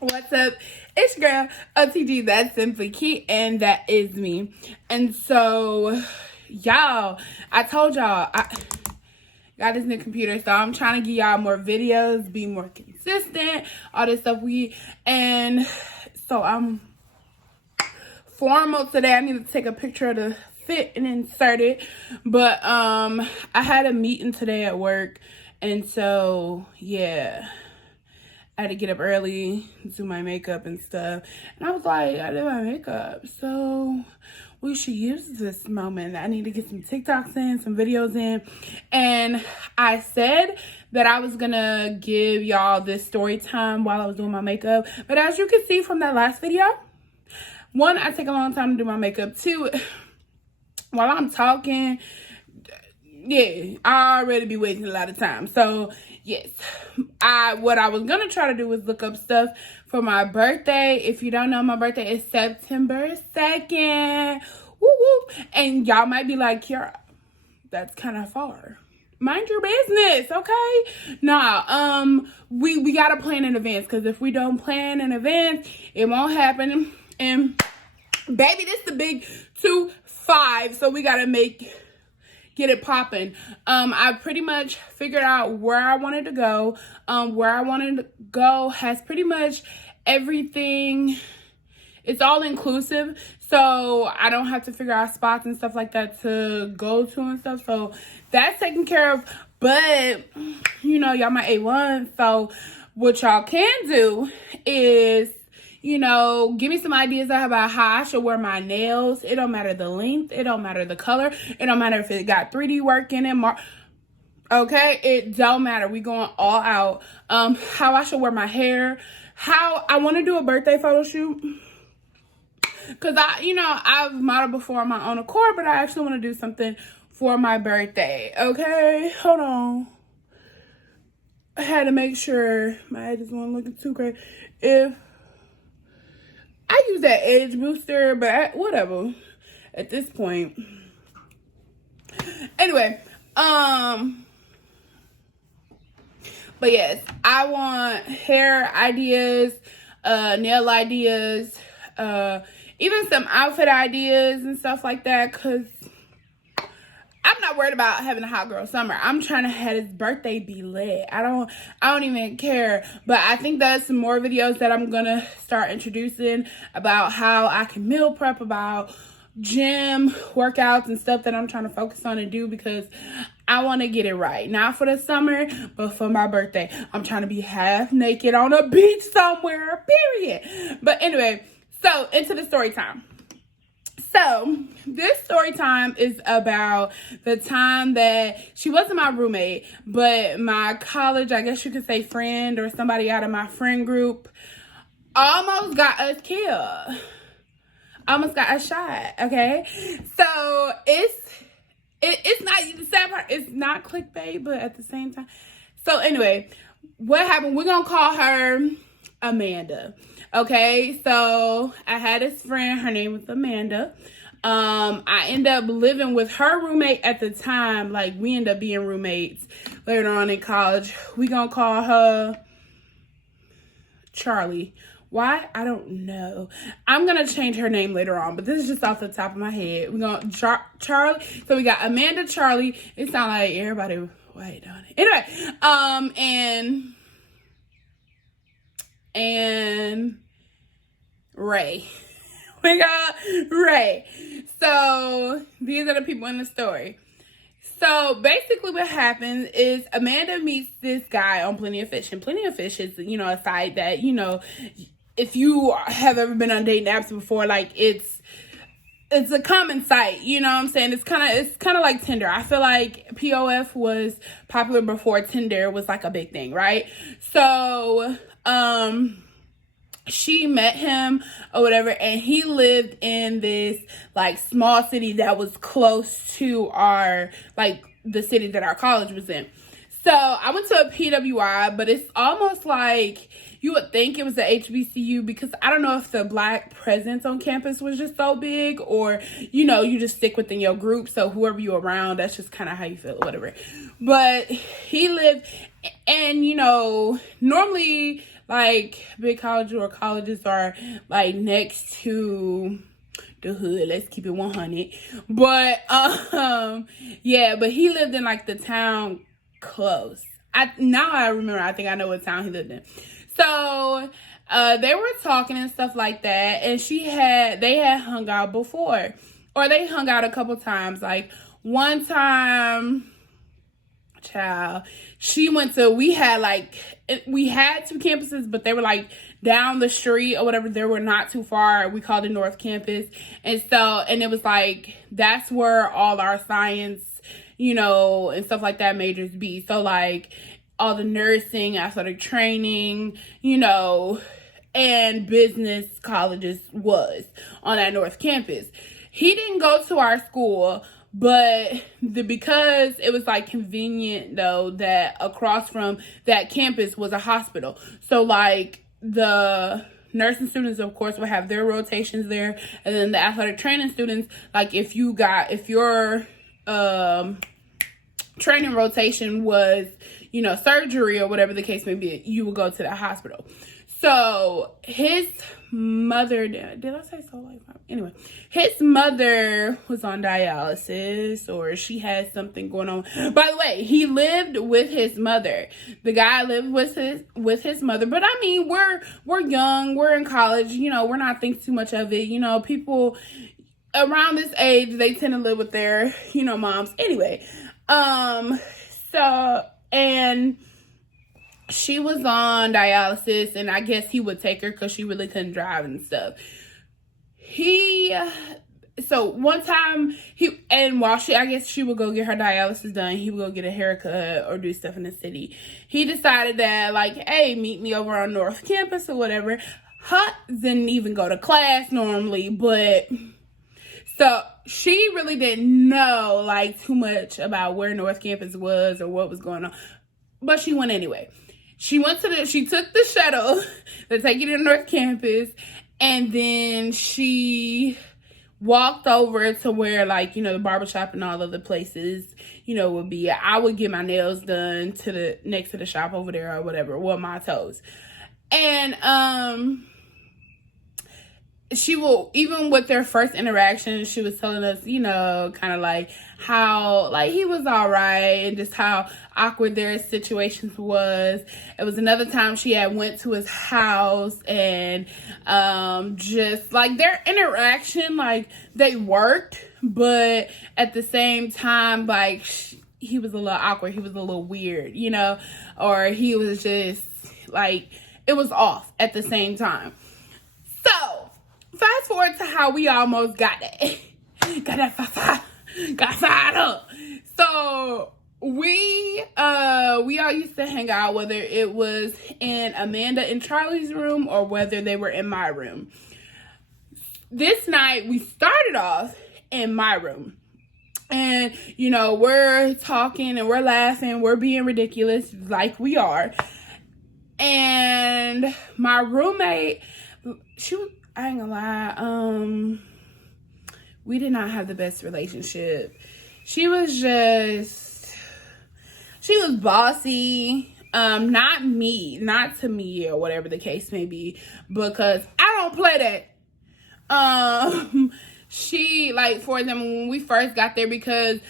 What's up? It's your girl, OTG, that's Simply Key, and that is me. And so, y'all, I told y'all, I got this new computer, so I'm trying to give y'all more videos, be more consistent, all this stuff. And so I'm formal today. I need to take a picture of the fit and insert it. But I had a meeting today at work, and so, yeah. I had to get up early, do my makeup and stuff. And I was like, I did my makeup, so we should use this moment. I need to get some TikToks in, some videos in. And I said that I was gonna give y'all this story time while I was doing my makeup. But as you can see from that last video, one, I take a long time to do my makeup. Two, while I'm talking, yeah, I already be wasting a lot of time. So yes, what I was gonna try to do was look up stuff for my birthday. If you don't know, my birthday is September 2nd. Woo woo. And y'all might be like, Kiara, that's kind of far. Mind your business, okay? Nah, we gotta plan in advance, because if we don't plan in advance, it won't happen. And baby, this is the big 2-5, so we gotta get it popping. I pretty much figured out where I wanted to go. Where I wanted to go has pretty much everything. It's all inclusive, so I don't have to figure out spots and stuff like that to go to and stuff. So that's taken care of. But you know, y'all my A1. So what y'all can do is, you know, give me some ideas about how I should wear my nails. It don't matter the length. It don't matter the color. It don't matter if it got 3D work in it. Okay? It don't matter. We going all out. How I should wear my hair. How I want to do a birthday photo shoot. Because I've modeled before on my own accord, but I actually want to do something for my birthday. Okay? Hold on. I had to make sure my edges weren't looking too great. If I use that edge booster, but whatever at this point. Anyway, but yes, I want hair ideas, nail ideas, even some outfit ideas and stuff like that, because I'm not worried about having a hot girl summer. I'm trying to have his birthday be lit. I don't even care. But I think that's some more videos that I'm gonna start introducing about how I can meal prep, about gym workouts and stuff that I'm trying to focus on and do, because I want to get it right. Not for the summer, but for my birthday. I'm trying to be half naked on a beach somewhere, period. But anyway, so into the story time. So this story time is about the time that she wasn't my roommate, but my college, I guess you could say friend, or somebody out of my friend group, almost got us killed. Almost got us shot, okay? So it's not, the sad part, it's not clickbait, but at the same time. So anyway, what happened? We're going to call her Amanda. Okay, so I had this friend, her name was Amanda. I ended up living with her roommate at the time. Like, we ended up being roommates later on in college. We gonna call her Charlie. Why? I don't know. I'm gonna change her name later on, but this is just off the top of my head. We're gonna Charlie. So we got Amanda, Charlie. It sounds like everybody white on it. Anyway, and Ray. We got Ray. So these are the people in the story. So basically what happens is Amanda meets this guy on Plenty of Fish. And Plenty of Fish is, a site that, if you have ever been on dating apps before, like it's a common site, you know what I'm saying? It's kind of like Tinder. I feel like POF was popular before Tinder was like a big thing, right? So, she met him or whatever, and he lived in this like small city that was close to the city that our college was in. So I went to a PWI, but it's almost like you would think it was the HBCU, because I don't know if the Black presence on campus was just so big, or, you just stick within your group. So whoever you're around, that's just kind of how you feel or whatever. But he lived, and, normally like big colleges or colleges are like next to the hood. Let's keep it 100. But yeah, but he lived in like the town close. Now I remember, I think I know what town he lived in. So they were talking and stuff like that, and they had hung out before, or they hung out a couple times. Like one time, child, we had two campuses, but they were like down the street or whatever. They were not too far. We called it North Campus. And it was like, that's where all our science, and stuff like that majors be. So like all the nursing, athletic training, and business colleges was on that North Campus. He didn't go to our school, but because it was like convenient though that across from that campus was a hospital. So like the nursing students, of course, would have their rotations there, and then the athletic training students, like if your training rotation was, surgery or whatever the case may be, you would go to the hospital. So his mother, did I say so? Like, anyway, his mother was on dialysis, or she had something going on. By the way, he lived with his mother. The guy lived with his mother. But I mean, we're young, we're in college, we're not thinking too much of it. People around this age, they tend to live with their, moms. Anyway, and she was on dialysis, and I guess he would take her because she really couldn't drive and stuff. So one time I guess she would go get her dialysis done, he would go get a haircut or do stuff in the city. He decided that, like, hey, meet me over on North Campus or whatever. Hut didn't even go to class normally, but so she really didn't know like too much about where North Campus was or what was going on. But she went anyway. She took the shuttle to take you to North Campus, and then she walked over to where, like, the barbershop and all other places, would be. I would get my nails done next to the shop over there or whatever, with my toes. And she will, even with their first interaction, she was telling us, kind of like how, like, he was all right and just how awkward their situations was. It was another time she had went to his house, and just like their interaction, like they worked, but at the same time, like he was a little awkward. He was a little weird, or he was just like, it was off at the same time. So fast forward to how we almost got that. got fired up. So we all used to hang out, whether it was in Amanda and Charlie's room or whether they were in my room. This night we started off in my room. And, we're talking and we're laughing, we're being ridiculous like we are. And my roommate, I ain't gonna lie, we did not have the best relationship. She was bossy, not to me or whatever the case may be, because I don't play that. She, like, for example, when we first got there, because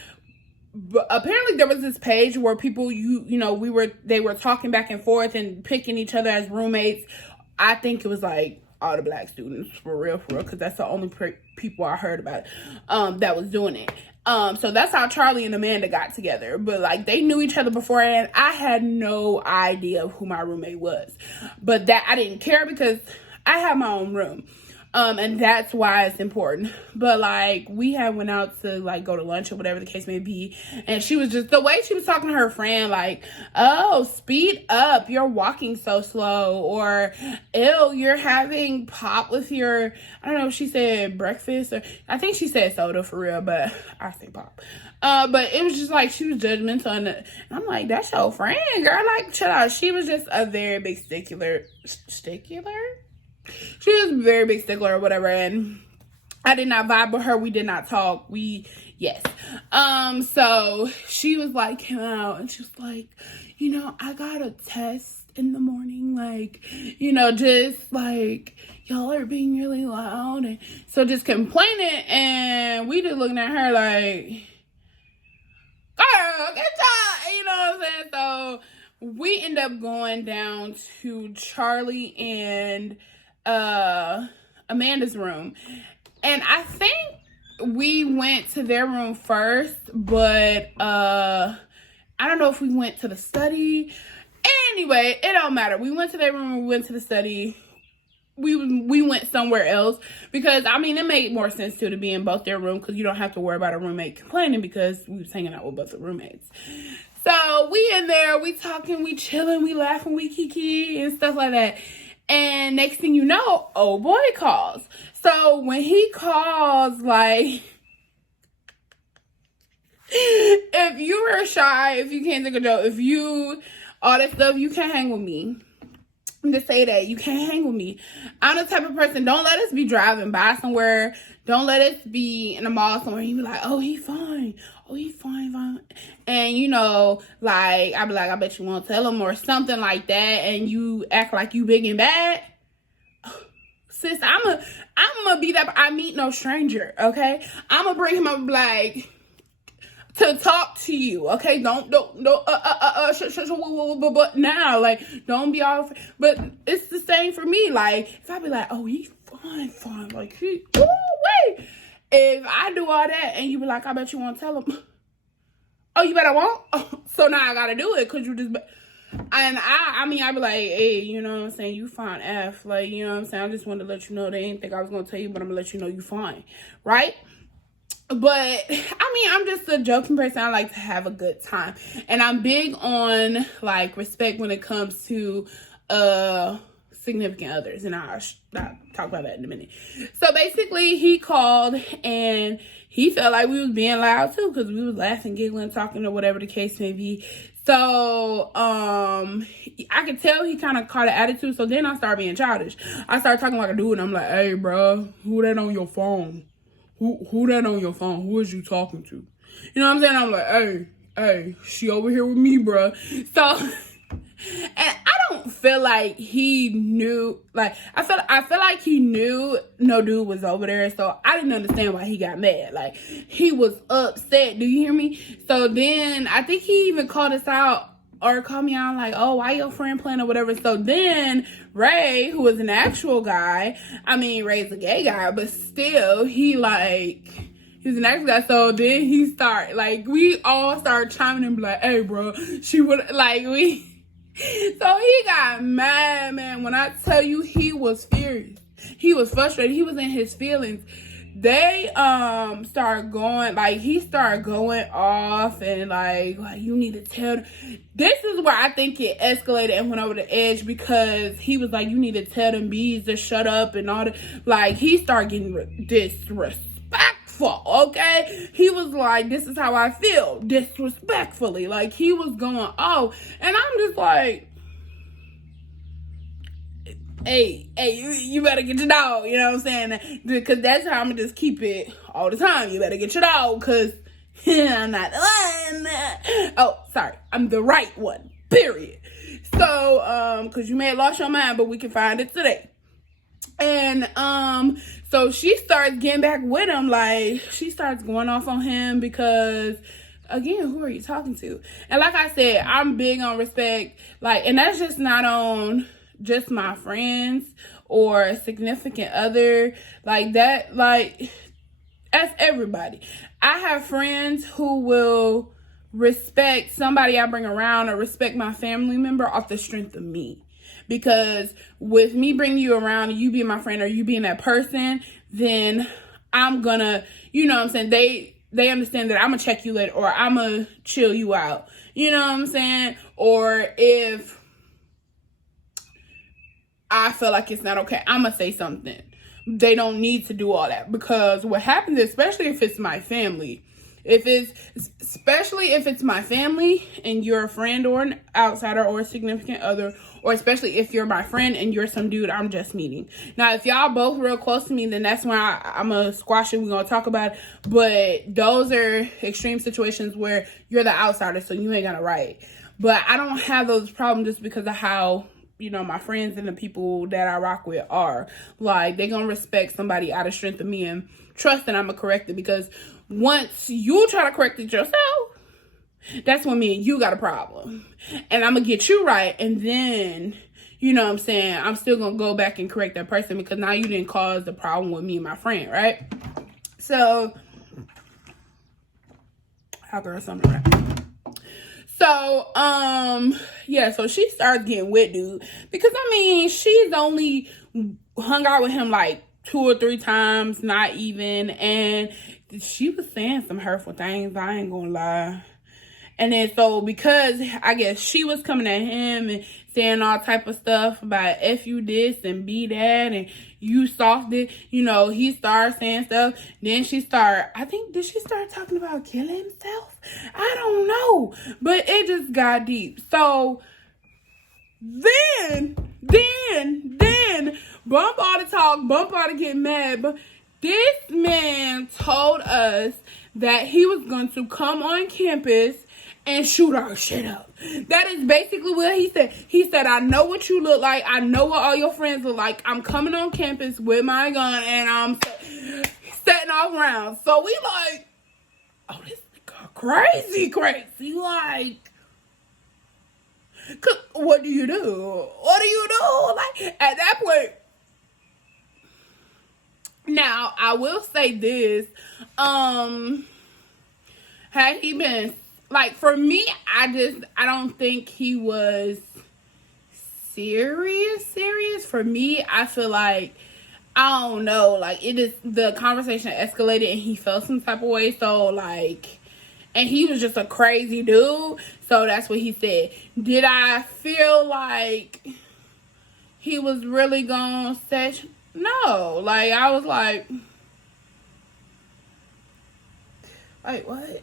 apparently there was this page where people, they were talking back and forth and picking each other as roommates. I think it was like all the black students, for real, because that's the only people I heard about that was doing it. So that's how Charlie and Amanda got together. But like, they knew each other before, and I had no idea who my roommate was. But that I didn't care because I have my own room. And that's why it's important. But like, we had went out to like go to lunch or whatever the case may be, and she was just, the way she was talking to her friend, like, oh, speed up, you're walking so slow, or ew, you're having pop with your, I don't know if she said breakfast, or I think she said soda for real, but I say pop. But it was just like, she was judgmental, and I'm like, that's your friend, girl, like, chill out. She was just a very big stickler? She was a very big stickler or whatever, and I did not vibe with her. We did not talk. So she was like, came out, and she was like, I got a test in the morning, like, just like, y'all are being really loud, and so just complaining, and we just looking at her like, girl, get y'all, you know what I'm saying? So we end up going down to Charlie and Amanda's room, and I think we went to their room first, but I don't know if we went to the study. Anyway, it don't matter. We went to their room, we went to the study. We went somewhere else because, I mean, it made more sense to be in both their rooms because you don't have to worry about a roommate complaining because we was hanging out with both the roommates. So we in there, we talking, we chilling, we laughing, we kiki and stuff like that. And next thing you know, old boy calls. So when he calls, like, if you were shy, if you can't take a joke, if you, all that stuff, you can't hang with me. To say that you can't hang with me. I'm the type of person, don't let us be driving by somewhere. Don't let us be in the mall somewhere and you be like, oh, he fine. Oh, he fine. And like, I be like, I bet you won't tell him or something like that. And you act like you big and bad. Sis, I'm gonna be that. I meet no stranger, okay? I'm gonna bring him up like, to talk to you, okay? Don't but now, like, don't be all, but it's the same for me. Like, if I be like, oh, he's fine, like, wait. If I do all that and you be like, I bet you won't tell him. Oh, you bet I won't? Oh, so now I gotta do it because you just, and I mean, I be like, hey, you know what I'm saying? You fine, F. Like, you know what I'm saying? I just wanted to let you know they didn't think I was gonna tell you, but I'm gonna let you know you fine, right? But, I mean, I'm just a joking person. I like to have a good time. And I'm big on, like, respect when it comes to significant others. And I'll talk about that in a minute. So, basically, he called and he felt like we was being loud, too. Because we was laughing, giggling, talking, or whatever the case may be. So, I could tell he kind of caught an attitude. So, then I started being childish. I started talking like a dude. And I'm like, hey, bro, who that on your phone? Who that on your phone? Who is you talking to? You know what I'm saying? I'm like, hey, she over here with me, bruh. So, and I don't feel like he knew, like, I feel like he knew no dude was over there. So I didn't understand why he got mad. Like, he was upset. Do you hear me? So then I think he even called us out or called me out like, oh, why your friend playing or whatever. So then Ray, who was an actual guy, I mean, Ray's a gay guy, but still, he was an actual guy. So then he started, like, we all started chiming in, like, hey, bro, she would, like, so he got mad, man. When I tell you, he was furious. He was frustrated. He was in his feelings. They started going, like, he started going off and like you need to tell them. This is where I think it escalated and went over the edge because he was like, you need to tell them bees to shut up and all that. Like, he started getting disrespectful, okay? He was like, this is how I feel, disrespectfully. Like, he was going off. And I'm just like, hey, you better get your dog, you know what I'm saying? Because that's how I'm going to just keep it all the time. You better get your dog because I'm not the one. Oh, sorry. I'm the right one, period. So, because you may have lost your mind, but we can find it today. And, so she starts getting back with him. Like, she starts going off on him because, again, who are you talking to? And like I said, I'm big on respect. Like, and that's just not on just my friends or a significant other, like that, like, that's everybody. I have friends who will respect somebody I bring around or respect my family member off the strength of me. Because with me bringing you around and you being my friend or you being that person, then I'm gonna, you know what I'm saying, they understand that I'm gonna check you later or I'm gonna chill you out. You know what I'm saying? Or if I feel like it's not okay, I'm going to say something. They don't need to do all that because what happens, especially if it's my family, especially if it's my family and you're a friend or an outsider or a significant other, or especially if you're my friend and you're some dude I'm just meeting. Now, if y'all both real close to me, then that's when I'm going to squash it. We're going to talk about it. But those are extreme situations where you're the outsider, so you ain't got to write. But I don't have those problems just because of how, you know, my friends and the people that I rock with are. Like, they gonna respect somebody out of strength of me and trust that I'm gonna correct it. Because once you try to correct it yourself, that's when me and you got a problem. And I'm gonna get you right, and then, you know what I'm saying, I'm still gonna go back and correct that person because now you didn't cause the problem with me and my friend, right? So, I'll throw something right. So, yeah, so she starts getting with dude. Because, I mean, she's only hung out with him like 2 or 3 times, not even. And she was saying some hurtful things, I ain't gonna lie. And then, so, because I guess she was coming at him and saying all type of stuff about F you this and be that and you soft it, you know, he started saying stuff. Then she started, did she start talking about killing himself? I don't know. But it just got deep. So, then, bump all the talk, bump all the get mad. But this man told us that he was going to come on campus and shoot our shit up. That is basically what he said. He said, I know what you look like. I know what all your friends look like. I'm coming on campus with my gun and I'm setting off rounds. So we like, oh, this nigga crazy. Like, what do you do? Like, at that point, now, I will say this, had he been, like, for me, I don't think he was serious. For me, I feel like, I don't know, like, the conversation escalated and he felt some type of way, so, like, and he was just a crazy dude, so that's what he said. Did I feel like he was really gonna say, no, like, I was like, what?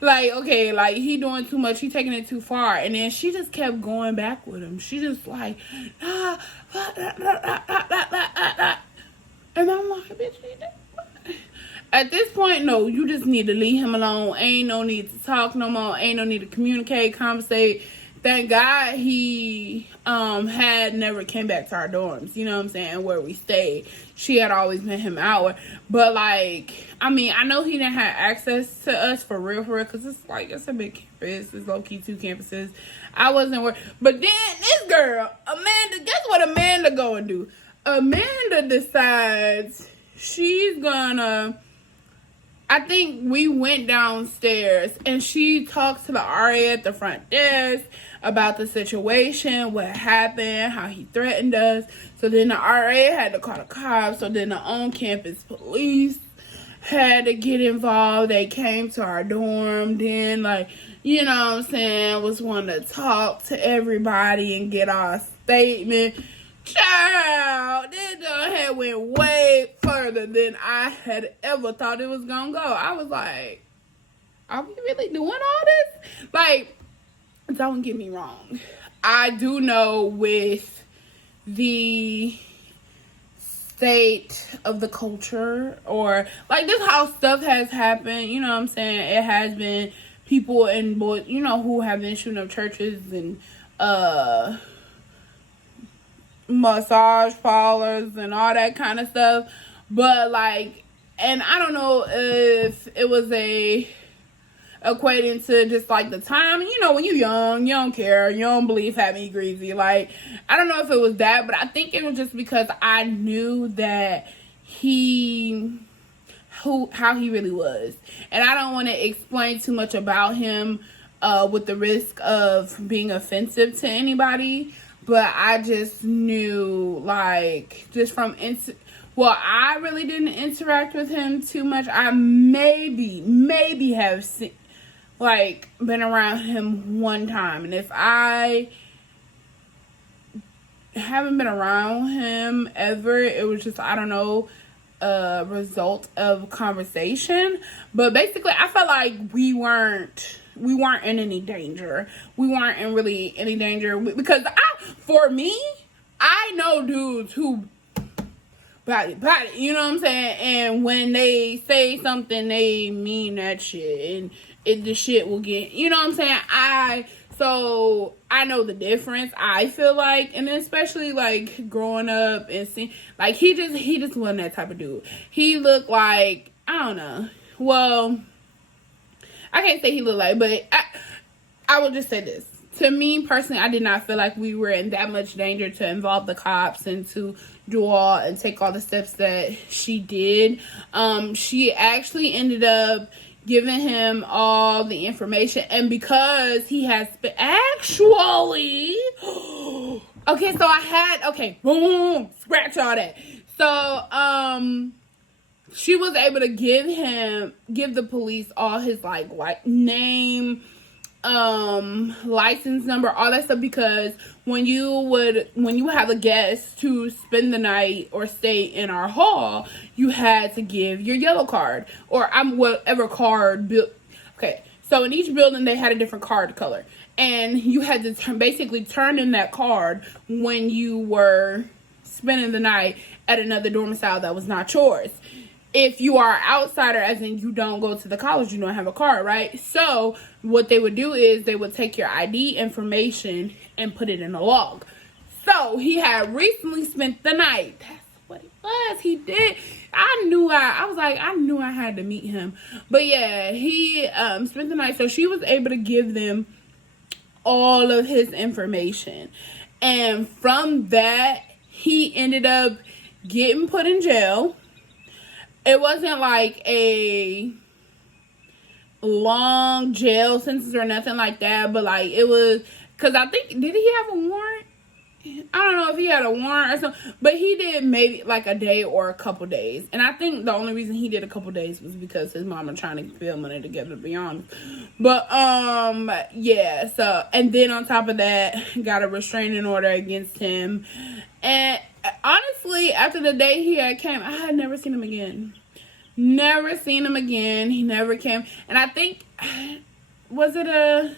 Like, okay, like, he doing too much, he taking it too far. And then she just kept going back with him. She just like, and I'm like, bitch, at this point, no, you just need to leave him alone. Ain't no need to talk no more. Ain't no need to communicate, conversate. Thank God he had never came back to our dorms, you know what I'm saying, where we stayed. She had always met him out. But, like, I mean, I know he didn't have access to us for real, because it's like, it's a big campus. It's low-key 2 campuses. I wasn't worried. But then this girl, Amanda, guess what Amanda gonna do? Amanda decides she's gonna, I think we went downstairs and she talks to the RA at the front desk about the situation, what happened, how he threatened us. So then the RA had to call the cops. So then the on-campus police had to get involved. They came to our dorm. Then, like, you know what I'm saying, was wanting to talk to everybody and get our statement. Child, this done had went way further than I had ever thought it was gonna go. I was like, are we really doing all this? Like, don't get me wrong. I do know with the state of the culture, or like this how stuff has happened, you know what I'm saying? It has been people and boys, you know, who have been shooting up churches and massage parlors and all that kind of stuff. But like, and I don't know if it was equating to just like the time, you know, when you young, you don't care, you don't believe Fat Me Greasy. Like, I don't know if it was that, but I think it was just because I knew that how he really was. And I don't want to explain too much about him with the risk of being offensive to anybody. But I just knew, like, just from, I really didn't interact with him too much. I maybe have seen, like, been around him one time. And if I haven't been around him ever, it was just, I don't know, a result of conversation. But basically, I felt like we weren't in any danger. We weren't in really any danger because for me, I know dudes who body, you know what I'm saying? And when they say something, they mean that shit, and the shit will get, you know what I'm saying? I So I know the difference, I feel like, and especially like growing up and seeing, like he just wasn't that type of dude. He looked like, I don't know. Well, I can't say he looked like, but I will just say this. To me personally, I did not feel like we were in that much danger to involve the cops and to do all and take all the steps that she did. She actually ended up giving him all the information, and because he has been actually boom, scratch all that. So she was able to give the police all his like name, license number, all that stuff, because when you have a guest to spend the night or stay in our hall, you had to give your yellow card or whatever card. Okay, so in each building they had a different card color, and you had to basically turn in that card when you were spending the night at another domicile that was not yours. If you are an outsider, as in you don't go to the college, you don't have a card, right? So what they would do is they would take your ID information and put it in a log. So he had recently spent the night. That's what it was. He did. I knew I had to meet him. But yeah, he spent the night. So she was able to give them all of his information. And from that, he ended up getting put in jail. It wasn't like a long jail sentence or nothing like that, but like it was, because I think, did he have a warrant? I don't know if he had a warrant or something, but he did maybe like a day or a couple days. And I think the only reason he did a couple days was because his mama trying to film money together, to be honest. But yeah, so, and then on top of that, got a restraining order against him. And honestly, after the day he had came, I had never seen him again. Never seen him again. He never came. And I think, was it a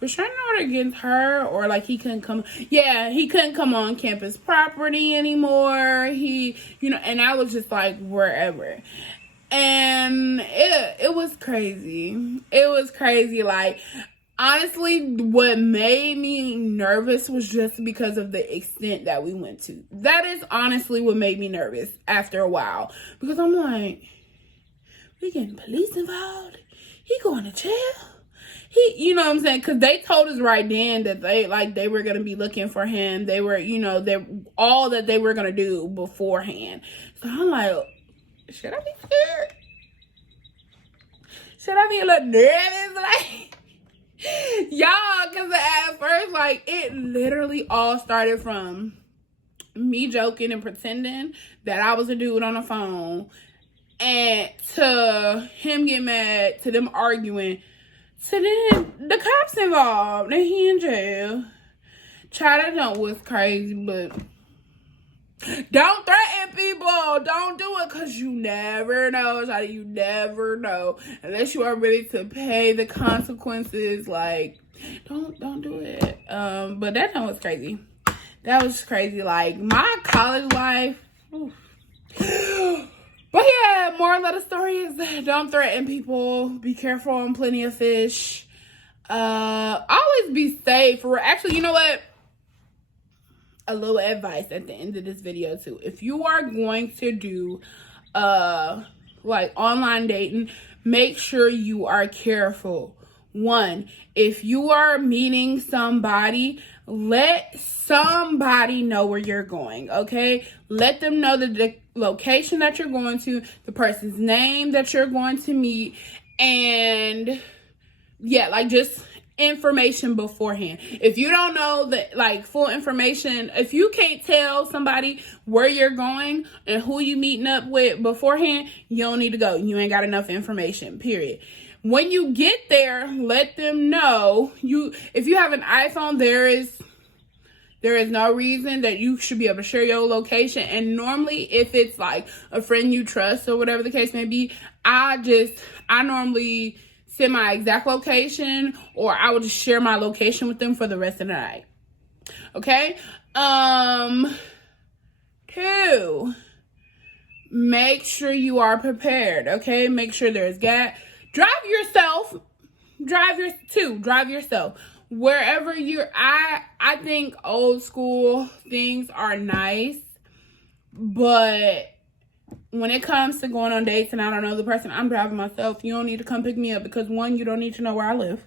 restraining order against her, or like he couldn't come? Yeah, he couldn't come on campus property anymore. And I was just like, wherever. And it was crazy. It was crazy. Like, honestly, what made me nervous was just because of the extent that we went to. That is honestly what made me nervous after a while. Because I'm like, we getting police involved? He going to jail? You know what I'm saying? Because they told us right then that they were going to be looking for him. They were, they're all that they were going to do beforehand. So I'm like, should I be scared? Should I be a little nervous? Like, y'all, because at first, like, it literally all started from me joking and pretending that I was a dude on the phone, and to him getting mad, to them arguing, to then the cops involved, and he in jail. Child, that jump was crazy, but don't threaten people. Don't do it, because you never know. Child, you never know. Unless you are ready to pay the consequences, like, don't do it. But that jump was crazy. That was crazy. Like, my college life. Oof. But yeah, moral of the story is don't threaten people. Be careful on Plenty of Fish. Always be safe. Actually, you know what? A little advice at the end of this video too. If you are going to do like online dating, make sure you are careful. One, if you are meeting somebody, let somebody know where you're going, okay? Let them know the location that you're going to, the person's name that you're going to meet, and yeah, like just information beforehand. If you don't know the like full information, if you can't tell somebody where you're going and who you meeting up with beforehand, you don't need to go. You ain't got enough information, period. When you get there, let them know. If you have an iPhone, there is no reason that you should be able to share your location. And normally, if it's like a friend you trust or whatever the case may be, I normally send my exact location, or I will just share my location with them for the rest of the night. Okay? 2, make sure you are prepared. Okay? Make sure there's gas. Drive yourself. Drive yourself. wherever you're I think old school things are nice, but when it comes to going on dates and I don't know the person, I'm driving myself. You don't need to come pick me up because 1, you don't need to know where I live.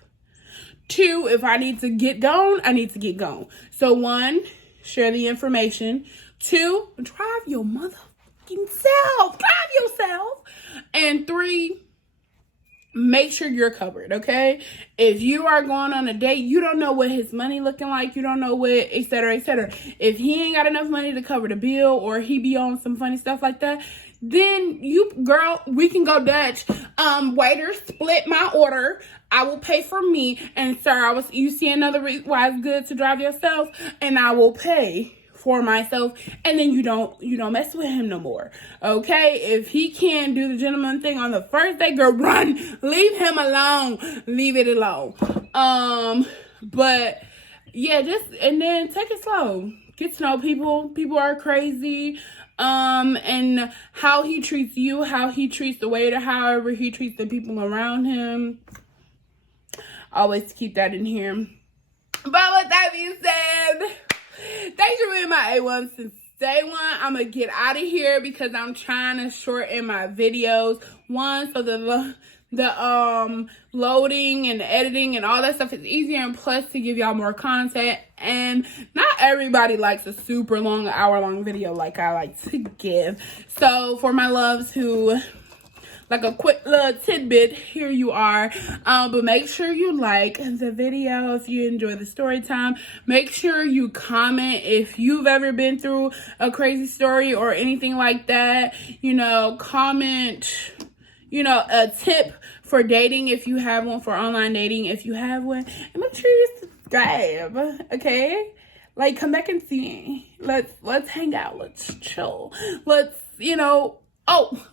2, if I need to get gone, I need to get gone. So 1, share the information. 2, drive your motherfucking self. Drive yourself. And 3, make sure you're covered, okay? If you are going on a date, you don't know what his money looking like. You don't know what, et cetera, et cetera. If he ain't got enough money to cover the bill or he be on some funny stuff like that, then girl, we can go Dutch. Waiter, split my order. I will pay for me. And sir, you see another reason why it's good to drive yourself, and I will pay for myself, and then you don't mess with him no more. Okay? If he can't do the gentleman thing on the first day, girl, run. Leave him alone. Leave it alone. But yeah, and then take it slow. Get to know people. People are crazy. And how he treats you, how he treats the waiter, however he treats the people around him. Always keep that in here. But with that being said, thanks for being my A1 since day one. I'm gonna get out of here because I'm trying to shorten my videos. 1, so the loading and editing and all that stuff is easier, and plus to give y'all more content. And not everybody likes a super long, hour-long video like I like to give. So for my loves who like a quick little tidbit, here you are. But make sure you like the video if you enjoy the story time. Make sure you comment if you've ever been through a crazy story or anything like that. Comment, a tip for dating if you have one, for online dating if you have one. And make sure you subscribe, okay? Like, come back and see me. Let's hang out. Let's chill. Let's,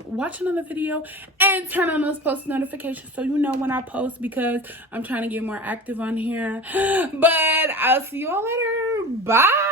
watch another video and turn on those post notifications so you know when I post, because I'm trying to get more active on here. But I'll see you all later. Bye.